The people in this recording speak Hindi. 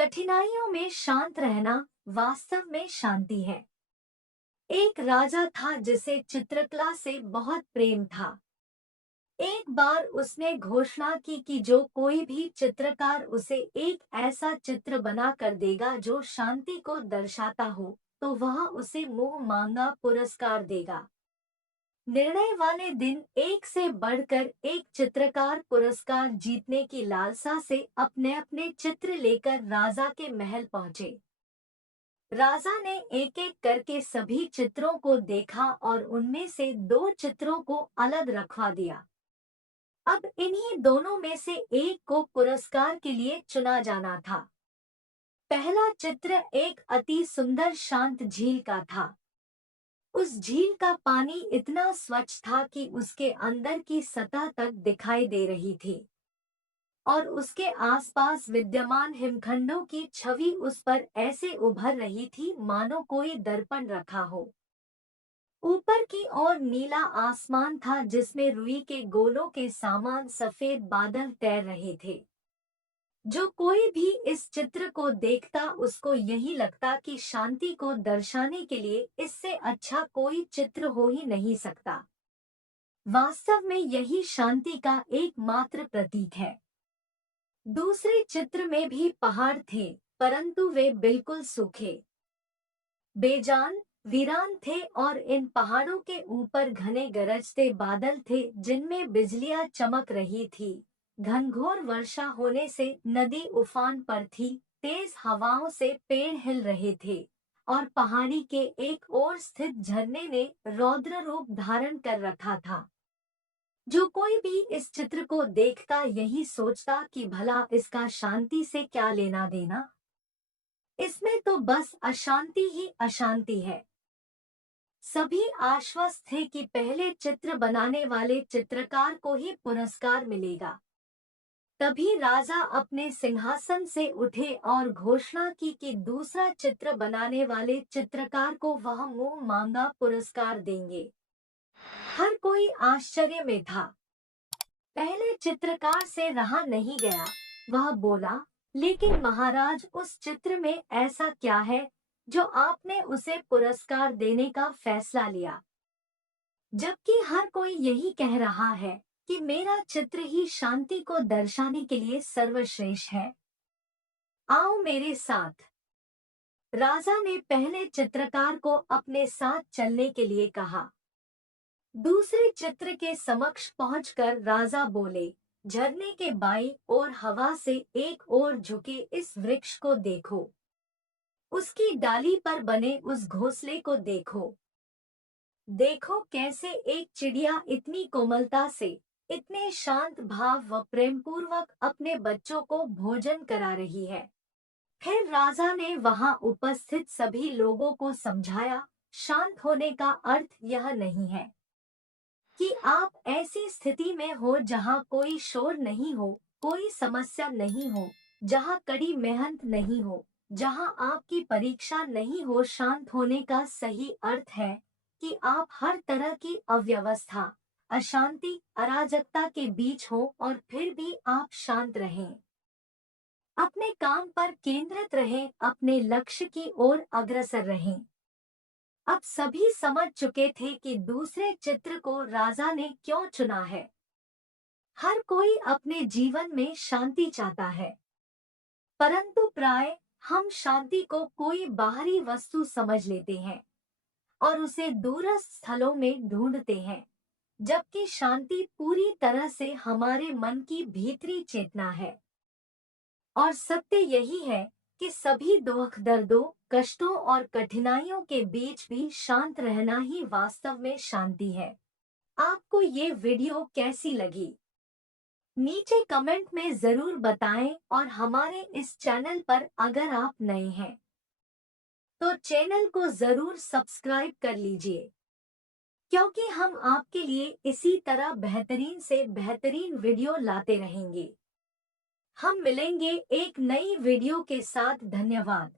कठिनाइयों में शांत रहना वास्तव में शांति है। एक राजा था जिसे चित्रकला से बहुत प्रेम था। एक बार उसने घोषणा की कि जो कोई भी चित्रकार उसे एक ऐसा चित्र बना कर देगा जो शांति को दर्शाता हो, तो वह उसे मुंह मांगा पुरस्कार देगा। निर्णय वाले दिन एक से बढ़कर एक चित्रकार पुरस्कार जीतने की लालसा से अपने अपने चित्र लेकर राजा के महल पहुंचे। राजा ने एक एक करके सभी चित्रों को देखा और उनमें से दो चित्रों को अलग रखवा दिया। अब इन्हीं दोनों में से एक को पुरस्कार के लिए चुना जाना था। पहला चित्र एक अति सुंदर शांत झील का था। उस झील का पानी इतना स्वच्छ था कि उसके अंदर की सतह तक दिखाई दे रही थी और उसके आसपास विद्यमान हिमखंडों की छवि उस पर ऐसे उभर रही थी मानो कोई दर्पण रखा हो। ऊपर की ओर नीला आसमान था जिसमें रुई के गोलों के समान सफेद बादल तैर रहे थे। जो कोई भी इस चित्र को देखता उसको यही लगता कि शांति को दर्शाने के लिए इससे अच्छा कोई चित्र हो ही नहीं सकता। वास्तव में यही शांति का एकमात्र प्रतीक है। दूसरे चित्र में भी पहाड़ थे, परंतु वे बिल्कुल सूखे, बेजान, वीरान थे और इन पहाड़ों के ऊपर घने गरजते बादल थे जिनमें बिजलियां चमक रही थी। घनघोर वर्षा होने से नदी उफान पर थी, तेज हवाओं से पेड़ हिल रहे थे और पहाड़ी के एक ओर स्थित झरने ने रौद्र रूप धारण कर रखा था। जो कोई भी इस चित्र को देखता यही सोचता कि भला इसका शांति से क्या लेना देना। इसमें तो बस अशांति ही अशांति है। सभी आश्वस्त थे कि पहले चित्र बनाने वाले चित्रकार को ही पुरस्कार मिलेगा। तभी राजा अपने सिंहासन से उठे और घोषणा की कि दूसरा चित्र बनाने वाले चित्रकार को वह मुंह मांगा पुरस्कार देंगे। हर कोई आश्चर्य में था। पहले चित्रकार से रहा नहीं गया। वह बोला, लेकिन महाराज, उस चित्र में ऐसा क्या है जो आपने उसे पुरस्कार देने का फैसला लिया, जबकि हर कोई यही कह रहा है कि मेरा चित्र ही शांति को दर्शाने के लिए सर्वश्रेष्ठ है। आओ मेरे साथ। राजा ने पहले चित्रकार को अपने साथ चलने के लिए कहा। दूसरे चित्र के समक्ष पहुंचकर राजा बोले, झरने के बाईं ओर हवा से एक ओर झुके इस वृक्ष को देखो। उसकी डाली पर बने उस घोंसले को देखो। देखो कैसे एक चिड़िया इतनी कोमलता से, इतने शांत भाव व प्रेम पूर्वक अपने बच्चों को भोजन करा रही है। फिर राजा ने वहां उपस्थित सभी लोगों को समझाया, शांत होने का अर्थ यह नहीं है कि आप ऐसी स्थिति में हो जहां कोई शोर नहीं हो, कोई समस्या नहीं हो, जहां कड़ी मेहनत नहीं हो, जहां आपकी परीक्षा नहीं हो। शांत होने का सही अर्थ है कि आप हर तरह की अव्यवस्था, अशांति, अराजकता के बीच हो और फिर भी आप शांत रहें। अपने काम पर केंद्रित रहें, अपने लक्ष्य की ओर अग्रसर रहें। अब सभी समझ चुके थे कि दूसरे चित्र को राजा ने क्यों चुना है। हर कोई अपने जीवन में शांति चाहता है, परंतु प्राय हम शांति को कोई बाहरी वस्तु समझ लेते हैं और उसे दूरस्थ स्थलों में ढूंढते हैं, जबकि शांति पूरी तरह से हमारे मन की भीतरी चेतना है। और सत्य यही है कि सभी दुख, दर्दों, कष्टों और कठिनाइयों के बीच भी शांत रहना ही वास्तव में शांति है। आपको ये वीडियो कैसी लगी? नीचे कमेंट में जरूर बताएं और हमारे इस चैनल पर अगर आप नए हैं तो चैनल को जरूर सब्सक्राइब कर लीजिए, क्योंकि हम आपके लिए इसी तरह बेहतरीन से बेहतरीन वीडियो लाते रहेंगे। हम मिलेंगे एक नई वीडियो के साथ। धन्यवाद।